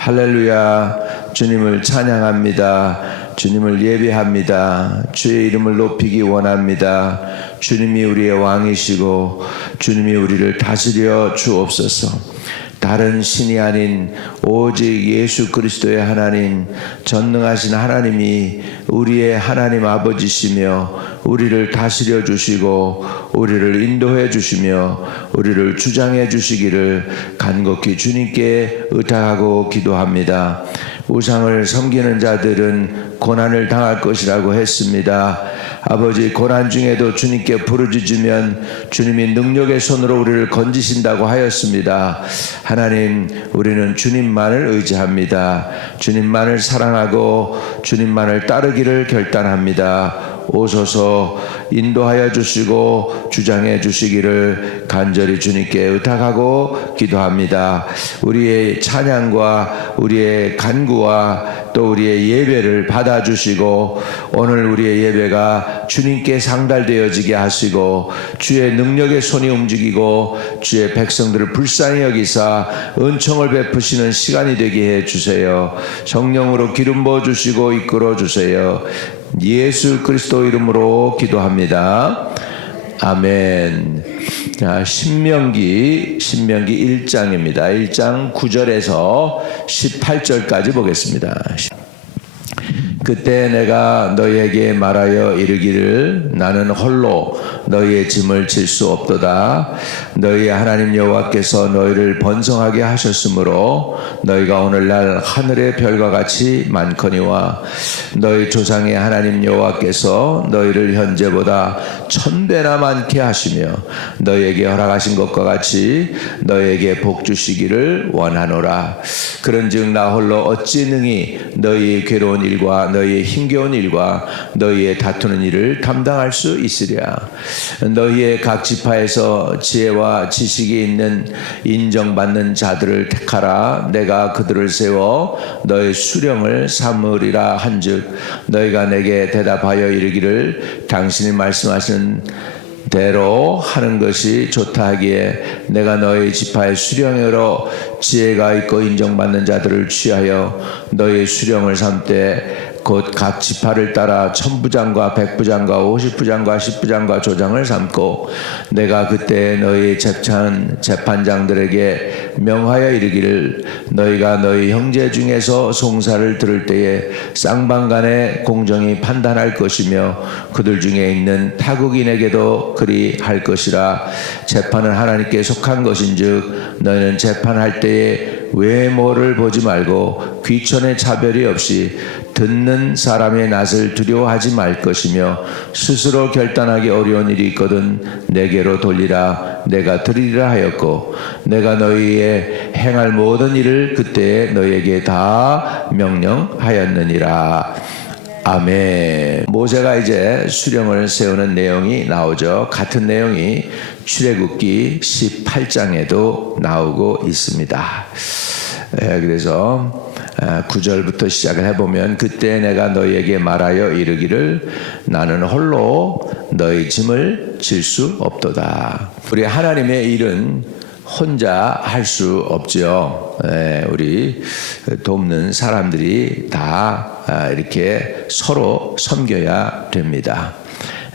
할렐루야 주님을 찬양합니다. 주님을 예배합니다. 주의 이름을 높이기 원합니다. 주님이 우리의 왕이시고 주님이 우리를 다스려 주옵소서. 다른 신이 아닌 오직 예수 그리스도의 하나님 전능하신 하나님이 우리의 하나님 아버지시며 우리를 다스려 주시고 우리를 인도해 주시며 우리를 주장해 주시기를 간곡히 주님께 의탁하고 기도합니다. 우상을 섬기는 자들은 고난을 당할 것이라고 했습니다. 아버지 고난 중에도 주님께 부르짖으면 주님이 능력의 손으로 우리를 건지신다고 하였습니다. 하나님, 우리는 주님만을 의지합니다. 주님만을 사랑하고 주님만을 따르기를 결단합니다. 오소서 인도하여 주시고 주장해 주시기를 간절히 주님께 의탁하고 기도합니다. 우리의 찬양과 우리의 간구와 또 우리의 예배를 받아 주시고 오늘 우리의 예배가 주님께 상달되어지게 하시고 주의 능력의 손이 움직이고 주의 백성들을 불쌍히 여기사 은총을 베푸시는 시간이 되게 해 주세요. 성령으로 기름 부어 주시고 이끌어 주세요. 예수 그리스도 이름으로 기도합니다. 아멘. 자, 신명기 신명기 1장입니다. 1장 9절에서 18절까지 보겠습니다. 그때 내가 너희에게 말하여 이르기를 나는 홀로 너희의 짐을 질 수 없도다. 너희 하나님 여호와께서 너희를 번성하게 하셨으므로 너희가 오늘날 하늘의 별과 같이 많거니와 너희 조상의 하나님 여호와께서 너희를 현재보다 천 배나 많게 하시며 너희에게 허락하신 것과 같이 너희에게 복 주시기를 원하노라. 그런즉 나 홀로 어찌 능히 너희의 괴로운 일과 너희의 힘겨운 일과 너희의 다투는 일을 담당할 수 있으랴. 너희의 각 지파에서 지혜와 지식이 있는 인정받는 자들을 택하라. 내가 그들을 세워 너희 수령을 삼으리라 한즉 너희가 내게 대답하여 이르기를 당신이 말씀하시는 대로 하는 것이 좋다 하기에 내가 너희 지파의 수령으로 지혜가 있고 인정받는 자들을 취하여 너희 수령을 삼되 곧 각 지파를 따라 천부장과 백부장과 오십부장과 십부장과 조장을 삼고 내가 그때 너희 재판 재판장들에게 명하여 이르기를 너희가 너희 형제 중에서 송사를 들을 때에 쌍방간에 공정히 판단할 것이며 그들 중에 있는 타국인에게도 그리 할 것이라 재판은 하나님께 속한 것인즉 너희는 재판할 때에 외모를 보지 말고 귀천의 차별이 없이 듣는 사람의 낯을 두려워하지 말 것이며 스스로 결단하기 어려운 일이 있거든 내게로 돌리라 내가 들으리라 하였고 내가 너희의 행할 모든 일을 그때 너희에게 다 명령하였느니라 아멘. 모세가 이제 수령을 세우는 내용이 나오죠. 같은 내용이 출애굽기 18장에도 나오고 있습니다. 예, 그래서 9절부터 시작을 해보면 그때 내가 너희에게 말하여 이르기를 나는 홀로 너희 짐을 질 수 없도다. 우리 하나님의 일은 혼자 할 수. 예, 우리 돕는 사람들이 다 아, 이렇게 서로 섬겨야 됩니다.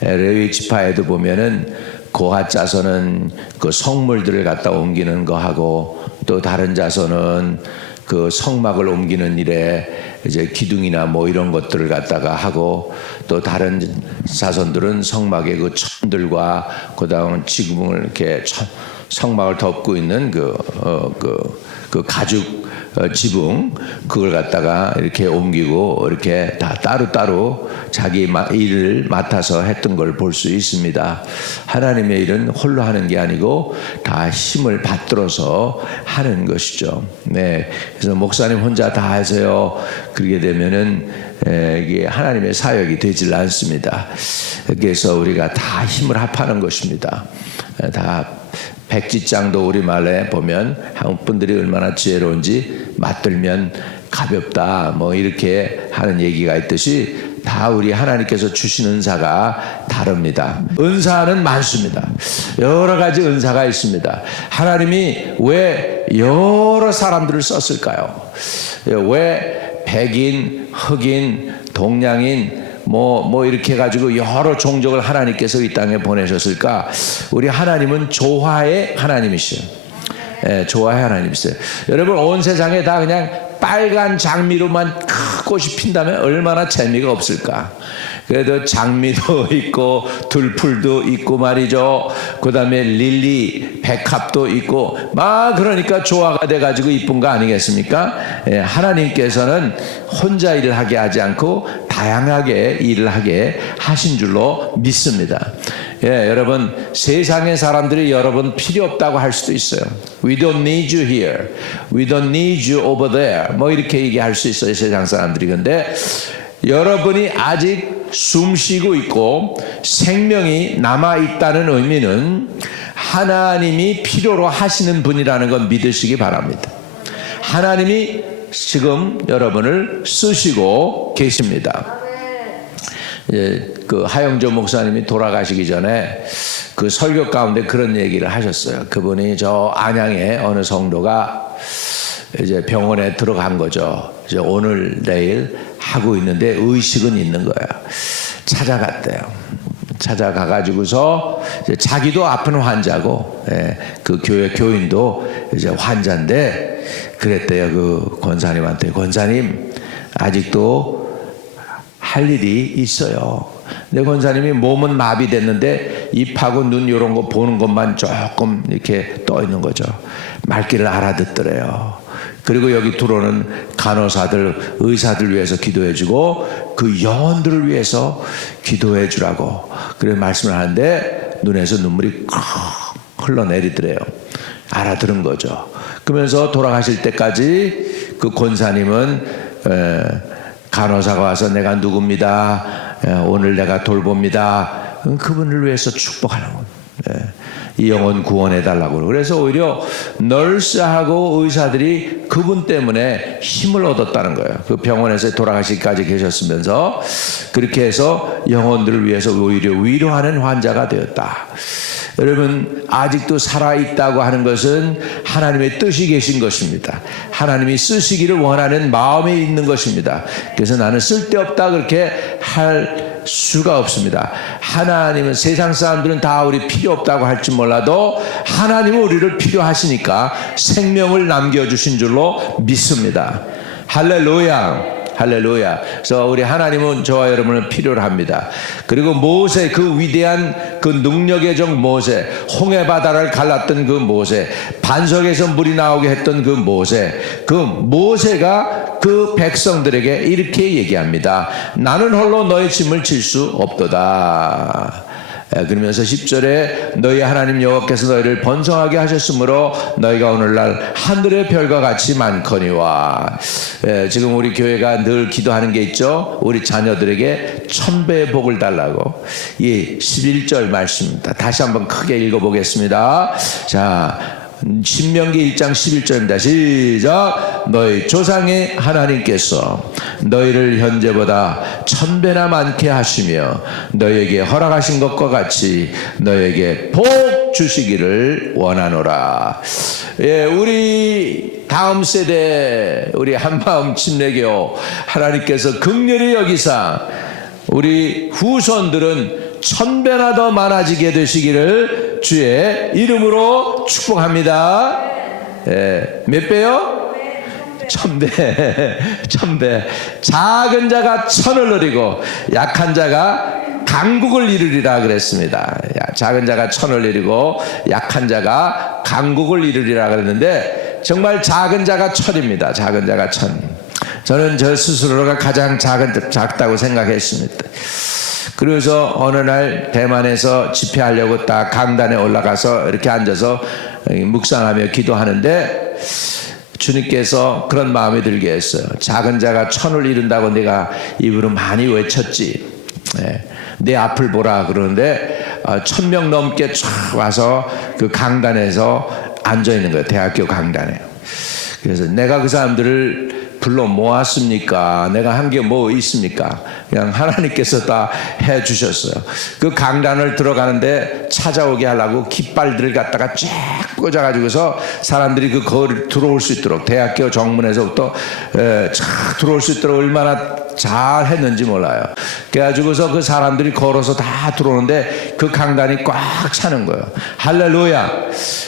예, 레위 지파에도 보면은 고핫 자손은 그 성물들을 갖다 옮기는 거 하고 또 다른 자손은 그 성막을 옮기는 일에 이제 기둥이나 뭐 이런 것들을 갖다가 하고 또 다른 자손들은 성막의 그 천들과 그다음 지붕을 이렇게 천, 성막을 덮고 있는 그, 어, 그, 그 가죽 어, 지붕 그걸 갖다가 이렇게 옮기고 이렇게 다 따로따로 자기 일을 맡아서 했던 걸 볼 수 있습니다. 하나님의 일은 홀로 하는 게 아니고 다 힘을 받들어서 하는 것이죠. 네. 그래서 목사님 혼자 다 하세요. 그러게 되면은 이게 하나님의 사역이 되질 않습니다. 그래서 우리가 다 힘을 합하는 것입니다. 다 백지장도 우리말에 보면 한국 분들이 얼마나 지혜로운지 맞들면 가볍다 뭐 이렇게 하는 얘기가 있듯이 다 우리 하나님께서 주신 은사가 다릅니다. 은사는 많습니다. 여러 가지 은사가 있습니다. 하나님이 왜 여러 사람들을 썼을까요? 왜 백인, 흑인, 동양인, 뭐, 뭐 이렇게 해가지고 여러 종족을 하나님께서 이 땅에 보내셨을까? 우리 하나님은 조화의 하나님이시요. 예, 조화의 하나님이세요. 여러분 온 세상에 다 그냥 빨간 장미로만 큰 꽃이 핀다면 얼마나 재미가 없을까? 그래도 장미도 있고 들풀도 있고 말이죠. 그다음에 릴리, 백합도 있고 막 그러니까 조화가 돼 가지고 이쁜 거 아니겠습니까? 예, 하나님께서는 혼자 일을 하게 하지 않고 다양하게 일을 하게 하신 줄로 믿습니다. 예, 여러분 세상의 사람들이 여러분 필요 없다고 할 수도 있어요. We don't need you here. We don't need you over there. 뭐 이렇게 얘기할 수 있어요. 세상 사람들이. 근데 여러분이 아직 숨 쉬고 있고 생명이 남아 있다는 의미는 하나님이 필요로 하시는 분이라는 건 믿으시기 바랍니다. 하나님이 지금 여러분을 쓰시고 계십니다. 예, 그 하영조 목사님이 돌아가시기 전에 그 설교 가운데 그런 얘기를 하셨어요. 그분이 저 안양의 어느 성도가 이제 병원에 들어간 거죠. 이제 오늘 내일 하고 있는데 의식은 있는 거야. 찾아갔대요. 찾아가 가지고서 자기도 아픈 환자고 예, 그 교회 교인도 이제 환자인데 그랬대요. 그 권사님한테 권사님 아직도 할 일이 있어요. 내 권사님이 몸은 마비됐는데 입하고 눈 이런 거 보는 것만 조금 이렇게 떠 있는 거죠. 말귀를 알아듣더래요. 그리고 여기 들어오는 간호사들, 의사들 위해서 기도해주고 그 영혼들을 위해서 기도해주라고 그래 말씀을 하는데 눈에서 눈물이 콱 흘러내리더래요. 알아들은 거죠. 그러면서 돌아가실 때까지 그 권사님은 에, 간호사가 와서 내가 누굽니다. 에, 오늘 내가 돌봅니다. 그분을 위해서 축복하는 거예요. 예. 이 영혼 구원해 달라고 그래서 오히려 널스하고 의사들이 그분 때문에 힘을 얻었다는 거예요. 그 병원에서 돌아가시기까지 계셨으면서 그렇게 해서 영혼들을 위해서 오히려 위로하는 환자가 되었다. 여러분 아직도 살아 있다고 하는 것은 하나님의 뜻이 계신 것입니다. 하나님이 쓰시기를 원하는 마음에 있는 것입니다. 그래서 나는 쓸데없다 그렇게 할 수가 없습니다. 하나님은 세상 사람들은 다 우리 필요 없다고 할지 몰라도 하나님은 우리를 필요하시니까 생명을 남겨 주신 줄로 믿습니다. 할렐루야. 할렐루야. 그래서 우리 하나님은 저와 여러분을 필요로 합니다. 그리고 모세 그 위대한 그 능력의 종 모세, 홍해 바다를 갈랐던 그 모세, 반석에서 물이 나오게 했던 그 모세, 그 모세가 그 백성들에게 이렇게 얘기합니다. 나는 홀로 너의 짐을 질 수 없도다. 예, 그러면서 10절에 너희 하나님 여호와께서 너희를 번성하게 하셨으므로 너희가 오늘날 하늘의 별과 같이 많거니와. 예, 지금 우리 교회가 늘 기도하는 게 있죠? 우리 자녀들에게 천배의 복을 달라고. 이 11절 말씀입니다. 다시 한번 크게 읽어보겠습니다. 자 신명기 1장 11절입니다. 시작. 너희 조상의 하나님께서 너희를 현재보다 천 배나 많게 하시며 너희에게 허락하신 것과 같이 너희에게 복 주시기를 원하노라. 예, 우리 다음 세대 우리 한마음 침례교 하나님께서 극렬히 여기사 우리 후손들은 천배나 더 많아지게 되시기를 주의 이름으로 축복합니다. 예, 몇 배요? 천배, 천배. 작은 자가 천을 누리고 약한 자가 강국을 이루리라 그랬습니다. 야, 작은 자가 천을 이루고 약한 자가 강국을 이루리라 그랬는데 정말 작은 자가 천입니다. 작은 자가 천. 저는 저 스스로가 가장 작은 작다고 생각했습니다. 그래서 어느 날 대만에서 집회하려고 딱 강단에 올라가서 이렇게 앉아서 묵상하며 기도하는데 주님께서 그런 마음이 들게 했어요. 작은 자가 천을 이룬다고 내가 입으로 많이 외쳤지. 네. 내 앞을 보라 그러는데 천명 넘게 쫙 와서 그 강단에서 앉아 있는 거예요. 대학교 강단에. 그래서 내가 그 사람들을 불러 모았습니까? 내가 한 게 뭐 있습니까? 그냥 하나님께서 다 해 주셨어요. 그 강단을 들어가는데 찾아오게 하려고 깃발들을 갖다가 쫙 꽂아가지고서 사람들이 그 거리 들어올 수 있도록 대학교 정문에서부터 에, 쫙 들어올 수 있도록 얼마나 잘 했는지 몰라요. 그래가지고서 그 사람들이 걸어서 다 들어오는데 그 강단이 꽉 차는 거예요. 할렐루야.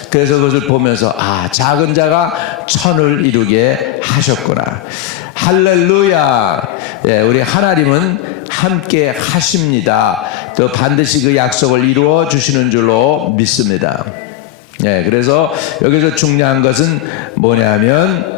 그래서 그것을 보면서 아 작은 자가 천을 이루게 하셨구나. 할렐루야. 예, 우리 하나님은 함께 하십니다. 또 반드시 그 약속을 이루어 주시는 줄로 믿습니다. 예, 그래서 여기서 중요한 것은 뭐냐면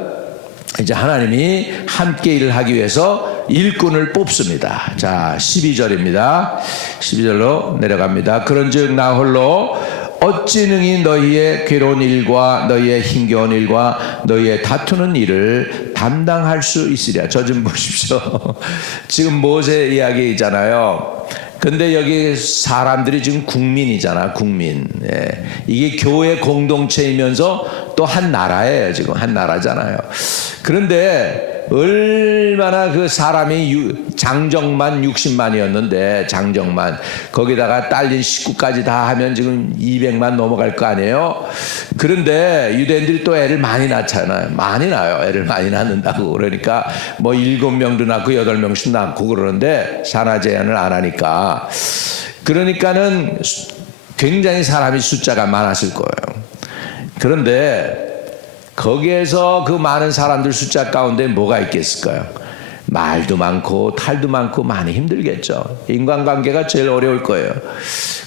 이제 하나님이 함께 일을 하기 위해서 일꾼을 뽑습니다. 자, 12절입니다. 12절로 내려갑니다. 그런즉 나 홀로 어찌 능히 너희의 괴로운 일과 너희의 힘겨운 일과 너희의 다투는 일을 담당할 수 있으랴. 저 좀 보십시오. 지금 모세 이야기잖아요. 근데 여기 사람들이 지금 국민이잖아, 국민. 예. 이게 교회 공동체이면서 또 한 나라예요, 지금 한 나라잖아요. 그런데 얼마나 그 사람이 유- 장정만 60만이었는데 장정만 거기다가 딸린 식구까지 다 하면 지금 200만 넘어갈 거 아니에요. 그런데 유대인들이 또 애를 많이 낳잖아요. 많이 낳아요. 애를 많이 낳는다고 그러니까 뭐 일곱 명도 낳고 여덟 명씩 낳고 그러는데 산하 제한을 안 하니까 그러니까는 수- 굉장히 사람이 숫자가 많았을 거예요. 그런데 거기에서 그 많은 사람들 숫자 가운데 뭐가 있겠을까요? 말도 많고 탈도 많고 많이 힘들겠죠. 인간관계가 제일 어려울 거예요.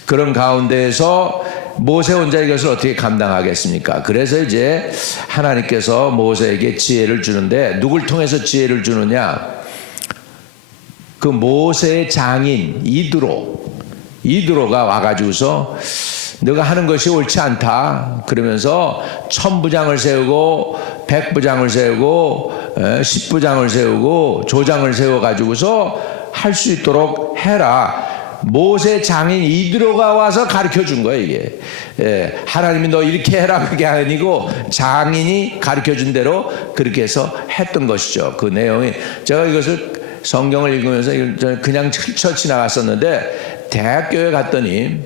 그런 가운데에서 모세 혼자 이것을 어떻게 감당하겠습니까? 그래서 이제 하나님께서 모세에게 지혜를 주는데 누굴 통해서 지혜를 주느냐? 그 모세의 장인 이드로 이드로가 와가지고서 너가 하는 것이 옳지 않다 그러면서 천부장을 세우고 백부장을 세우고 에, 십부장을 세우고 조장을 세워 가지고서 할 수 있도록 해라. 모세 장인 이드로가 와서 가르쳐 준 거예요 이게. 예, 하나님이 너 이렇게 해라 그게 아니고 장인이 가르쳐 준 대로 그렇게 해서 했던 것이죠. 그 내용이. 제가 이것을 성경을 읽으면서 그냥 스쳐 지나갔었는데 대학교에 갔더니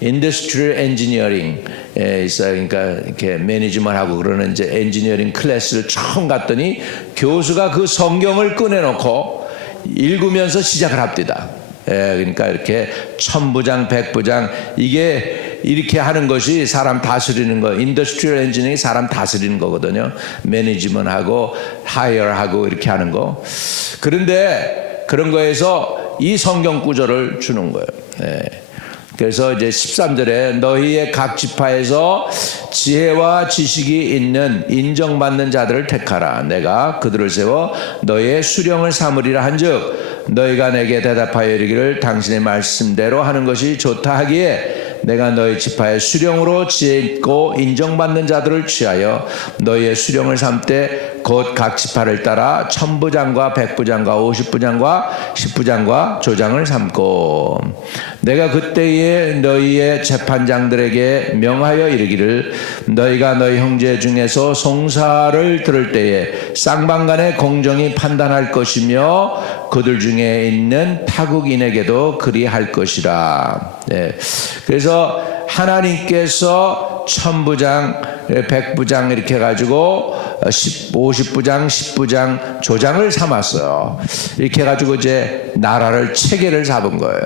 인더스트리얼 엔지니어링 에 있어요. 그러니까 이렇게 매니지먼트하고 그러는 이제 엔지니어링 클래스를 처음 갔더니 교수가 그 성경을 꺼내놓고 읽으면서 시작을 합니다. 예, 그러니까 이렇게 천부장, 백부장 이게 이렇게 하는 것이 사람 다스리는 거, 인더스트리얼 엔지니어링이 사람 다스리는 거거든요. 매니지먼트하고 하이어하고 이렇게 하는 거. 그런데 그런 거에서 이 성경 구절을 주는 거예요. 예. 그래서 이제 13절에 너희의 각 지파에서 지혜와 지식이 있는 인정받는 자들을 택하라. 내가 그들을 세워 너희의 수령을 삼으리라 한즉 너희가 내게 대답하여 이르기를 당신의 말씀대로 하는 것이 좋다 하기에 내가 너희 지파의 수령으로 지혜 있고 인정받는 자들을 취하여 너희의 수령을 삼되 곧 각 지파를 따라 천부장과 백부장과 오십부장과 십부장과 조장을 삼고 내가 그때에 너희의 재판장들에게 명하여 이르기를 너희가 너희 형제 중에서 송사를 들을 때에 쌍방간의 공정이 판단할 것이며 그들 중에 있는 타국인에게도 그리할 것이라. 네. 그래서 하나님께서 천부장, 백부장 이렇게 해가지고 50부장, 10부장 조장을 삼았어요. 이렇게 해가지고 이제 나라를 체계를 잡은 거예요.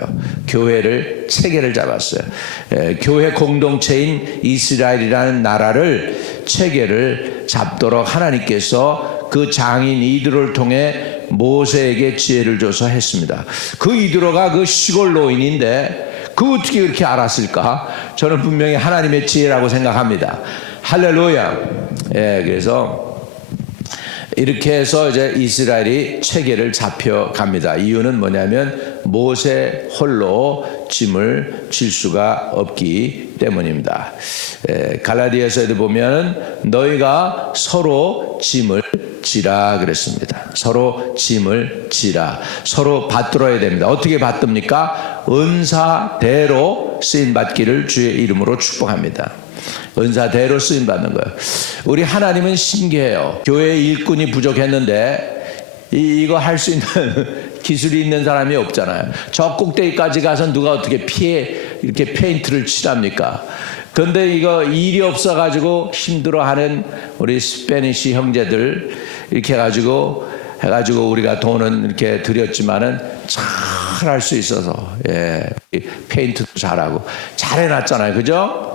교회를 체계를 잡았어요. 예, 교회 공동체인 이스라엘이라는 나라를 체계를 잡도록 하나님께서 그 장인 이드로를 통해 모세에게 지혜를 줘서 했습니다. 그 이드로가 그 시골 노인인데 그 어떻게 그렇게 알았을까? 저는 분명히 하나님의 지혜라고 생각합니다. 할렐루야. 예, 그래서 이렇게 해서 이제 이스라엘이 체계를 잡혀 갑니다. 이유는 뭐냐면 모세 홀로 짐을 질 수가 없기 때문입니다. 에, 갈라디아서에도 보면 너희가 서로 짐을 지라 그랬습니다. 서로 짐을 지라. 서로 받들어야 됩니다. 어떻게 받듭니까? 은사대로 쓰임 받기를 주의 이름으로 축복합니다. 은사대로 쓰임 받는 거예요. 우리 하나님은 신기해요. 교회 일꾼이 부족했는데 이, 이거 할 수 있는 기술이 있는 사람이 없잖아요. 저 꼭대기까지 가서 누가 어떻게 피해 이렇게 페인트를 칠합니까? 근데 이거 일이 없어가지고 힘들어하는 우리 스페니시 형제들 이렇게 해가지고 해가지고 우리가 돈은 이렇게 드렸지만은 잘 할 수 있어서 예이 페인트도 잘하고 잘 해놨잖아요, 그죠?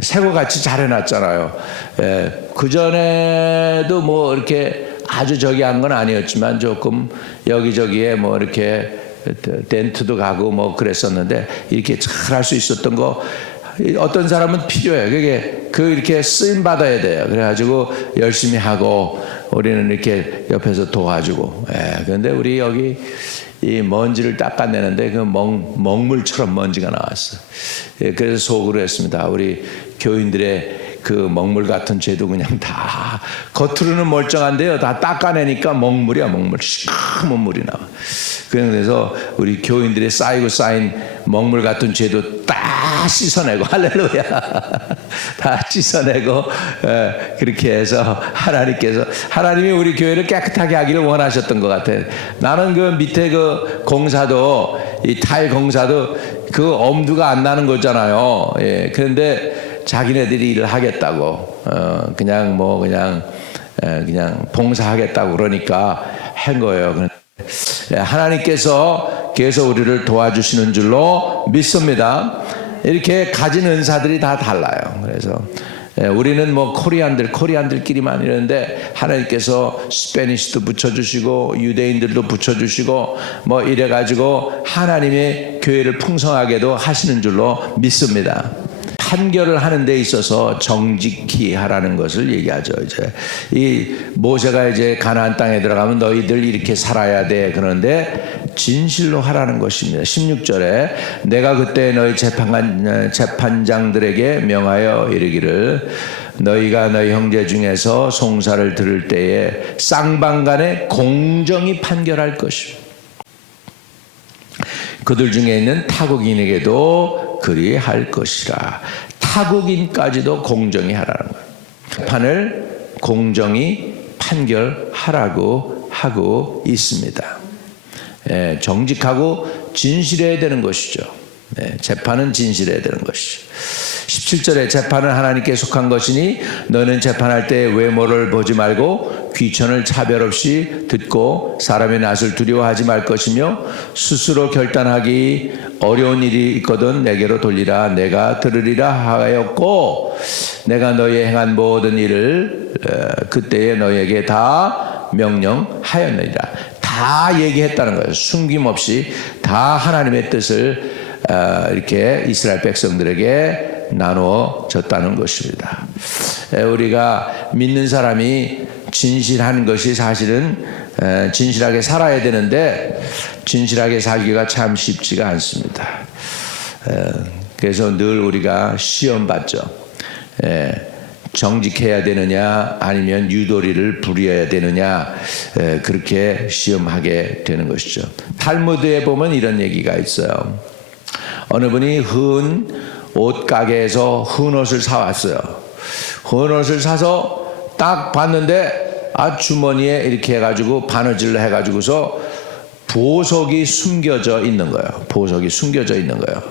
새거 같이 잘 해놨잖아요. 예, 그 전에도 뭐 이렇게 아주 저기 한 건 아니었지만 조금 여기저기에 뭐 이렇게 덴트도 가고 뭐 그랬었는데 이렇게 잘 할 수 있었던 거 어떤 사람은 필요해요. 그게 그 이렇게 쓰임 받아야 돼요. 그래가지고 열심히 하고 우리는 이렇게 옆에서 도와주고. 예, 그런데 우리 여기 이 먼지를 닦아내는데 그 먹, 먹물처럼 먼지가 나왔어. 예, 그래서 속으로 했습니다. 우리 교인들의 그 먹물 같은 죄도 그냥 다 겉으로는 멀쩡한데요. 다 닦아내니까 먹물이야 먹물. 시커먼 물이 나와. 그래서 우리 교인들의 쌓이고 쌓인 먹물 같은 죄도 다 씻어내고 할렐루야 다 씻어내고 에, 그렇게 해서 하나님께서 하나님이 우리 교회를 깨끗하게 하기를 원하셨던 것 같아요. 나는 그 밑에 그 공사도 이 타일 공사도 그 엄두가 안 나는 거잖아요. 예, 그런데 자기네들이 일을 하겠다고 어, 그냥 뭐 그냥 에, 그냥 봉사하겠다고 그러니까 한 거예요. 예, 하나님께서 계속 우리를 도와주시는 줄로 믿습니다. 이렇게 가진 은사들이 다 달라요. 그래서 예, 우리는 뭐 코리안들 코리안들끼리만 이러는데 하나님께서 스페니시도 붙여주시고 유대인들도 붙여주시고 뭐 이래가지고 하나님의 교회를 풍성하게도 하시는 줄로 믿습니다. 판결을 하는 데 있어서 정직히 하라는 것을 얘기하죠. 이제 이 모세가 이제 가나안 땅에 들어가면 너희들 이렇게 살아야 돼. 그런데 진실로 하라는 것입니다. 16절에 내가 그때 너희 재판 재판장들에게 명하여 이르기를 너희가 너희 형제 중에서 송사를 들을 때에 쌍방간에 공정히 판결할 것이요. 그들 중에 있는 타국인에게도 그리할 것이라. 타국인까지도 공정히 하라는 거예요. 판을 공정히 판결하라고 하고 있습니다. 예, 정직하고 진실해야 되는 것이죠. 예, 재판은 진실해야 되는 것이죠. 17절에 재판은 하나님께 속한 것이니 너는 재판할 때 외모를 보지 말고 귀천을 차별 없이 듣고 사람의 낯을 두려워하지 말 것이며 스스로 결단하기 어려운 일이 있거든 내게로 돌리라. 내가 들으리라 하였고 내가 너희 행한 모든 일을 어, 그때에 너희에게 다 명령하였느니라. 다 얘기했다는 거예요. 숨김없이 다 하나님의 뜻을 어, 이렇게 이스라엘 백성들에게 나누어 졌다는 것입니다. 우리가 믿는 사람이 진실한 것이 사실은 진실하게 살아야 되는데 진실하게 살기가 참 쉽지가 않습니다. 그래서 늘 우리가 시험 받죠. 정직해야 되느냐 아니면 유도리를 부려야 되느냐 그렇게 시험하게 되는 것이죠. 탈무드에 보면 이런 얘기가 있어요. 어느 분이 흔 옷가게에서 흔 옷을 사왔어요. 흔 옷을 사서 딱 봤는데 아 주머니에 이렇게 해가지고 바느질로 해가지고서 보석이 숨겨져 있는 거예요. 보석이 숨겨져 있는 거예요.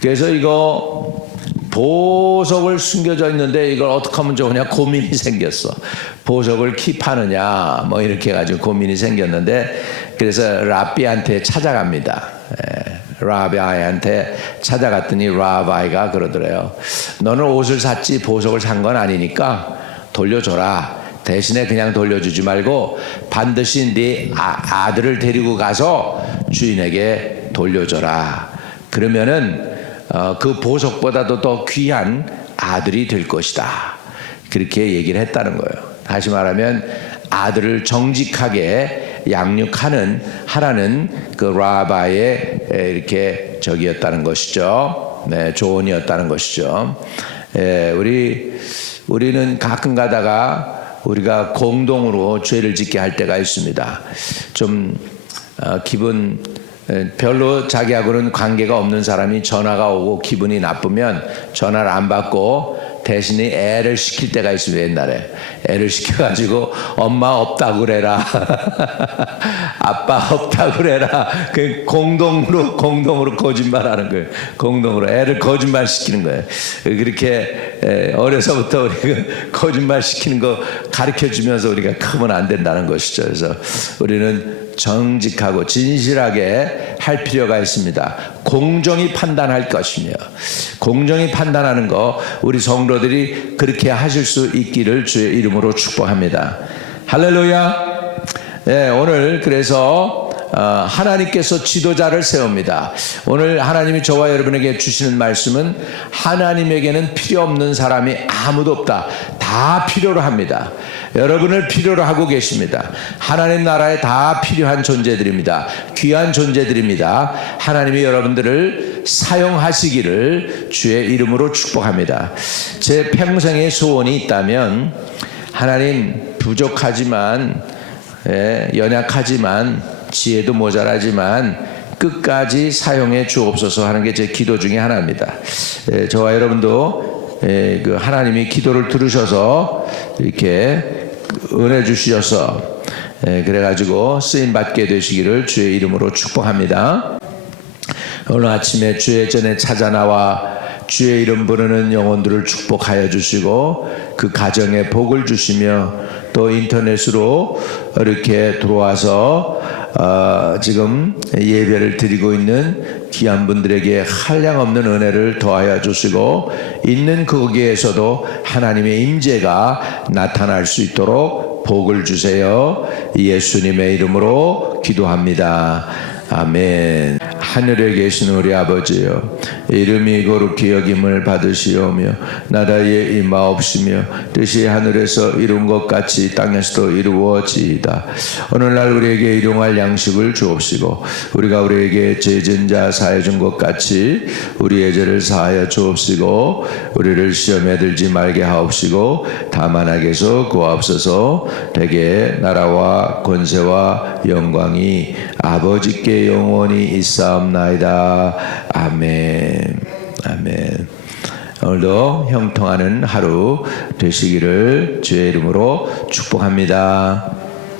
그래서 이거 보석을 숨겨져 있는데 이걸 어떻게 하면 좋으냐 고민이 생겼어. 보석을 킵하느냐 뭐 이렇게 해가지고 고민이 생겼는데 그래서 라비한테 찾아갑니다. 예. 라바이한테 찾아갔더니 라바이가 그러더래요. 너는 옷을 샀지 보석을 산 건 아니니까 돌려줘라. 대신에 그냥 돌려주지 말고 반드시 네 아, 아들을 데리고 가서 주인에게 돌려줘라. 그러면은 어, 그 보석보다도 더 귀한 아들이 될 것이다. 그렇게 얘기를 했다는 거예요. 다시 말하면 아들을 정직하게 양육하는 하라는 그 라바의 이렇게 적이었다는 것이죠. 네, 조언이었다는 것이죠. 예, 우리 우리는 가끔 가다가 우리가 공동으로 죄를 짓게 할 때가 있습니다. 좀 어, 기분 별로 자기하고는 관계가 없는 사람이 전화가 오고 기분이 나쁘면 전화를 안 받고 대신에 애를 시킬 때가 있습니다. 옛날에 애를 시켜가지고 엄마 없다 그래라, 아빠 없다 그래라. 그 공동으로 공동으로 거짓말하는 거예요. 공동으로 애를 거짓말 시키는 거예요. 그렇게 에, 어려서부터 우리가 거짓말 시키는 거 가르쳐 주면서 우리가 크면 안 된다는 것이죠. 그래서 우리는 정직하고 진실하게 할 필요가 있습니다. 공정히 판단할 것이며 공정히 판단하는 거 우리 성도들이 그렇게 하실 수 있기를 주의 이름으로 축복합니다. 할렐루야. 네, 오늘 그래서 어, 하나님께서 지도자를 세웁니다. 오늘 하나님이 저와 여러분에게 주시는 말씀은 하나님에게는 필요 없는 사람이 아무도 없다. 다 필요로 합니다. 여러분을 필요로 하고 계십니다. 하나님 나라에 다 필요한 존재들입니다. 귀한 존재들입니다. 하나님이 여러분들을 사용하시기를 주의 이름으로 축복합니다. 제 평생의 소원이 있다면 하나님 부족하지만 예, 연약하지만 지혜도 모자라지만 끝까지 사용해 주옵소서 하는 게 제 기도 중에 하나입니다. 예, 저와 여러분도 예, 그 하나님이 기도를 들으셔서 이렇게 은혜 주셔서 예, 그래가지고 쓰임 받게 되시기를 주의 이름으로 축복합니다. 오늘 아침에 주의 전에 찾아 나와 주의 이름 부르는 영혼들을 축복하여 주시고 그 가정에 복을 주시며 또 인터넷으로 이렇게 들어와서 어, 지금 예배를 드리고 있는 귀한 분들에게 한량없는 은혜를 더하여 주시고 있는 거기에서도 하나님의 임재가 나타날 수 있도록 복을 주세요. 예수님의 이름으로 기도합니다. 아멘. 하늘에 계신 우리 아버지여 이름이 거룩히 여김을 받으시오며 나라의 임하옵시며 뜻이 하늘에서 이룬 것 같이 땅에서도 이루어지이다. 오늘날 우리에게 일용할 양식을 주옵시고 우리가 우리에게 죄진 자 사해 준 것 같이 우리의 죄를 사하여 주옵시고 우리를 시험에 들지 말게 하옵시고 다만 악에서 구하옵소서. 대개 나라와 권세와 영광이 아버지께 영원히 있사 옵나이다. 아멘. 아멘. 오늘도 형통하는 하루 되시기를 주의 이름으로 축복합니다.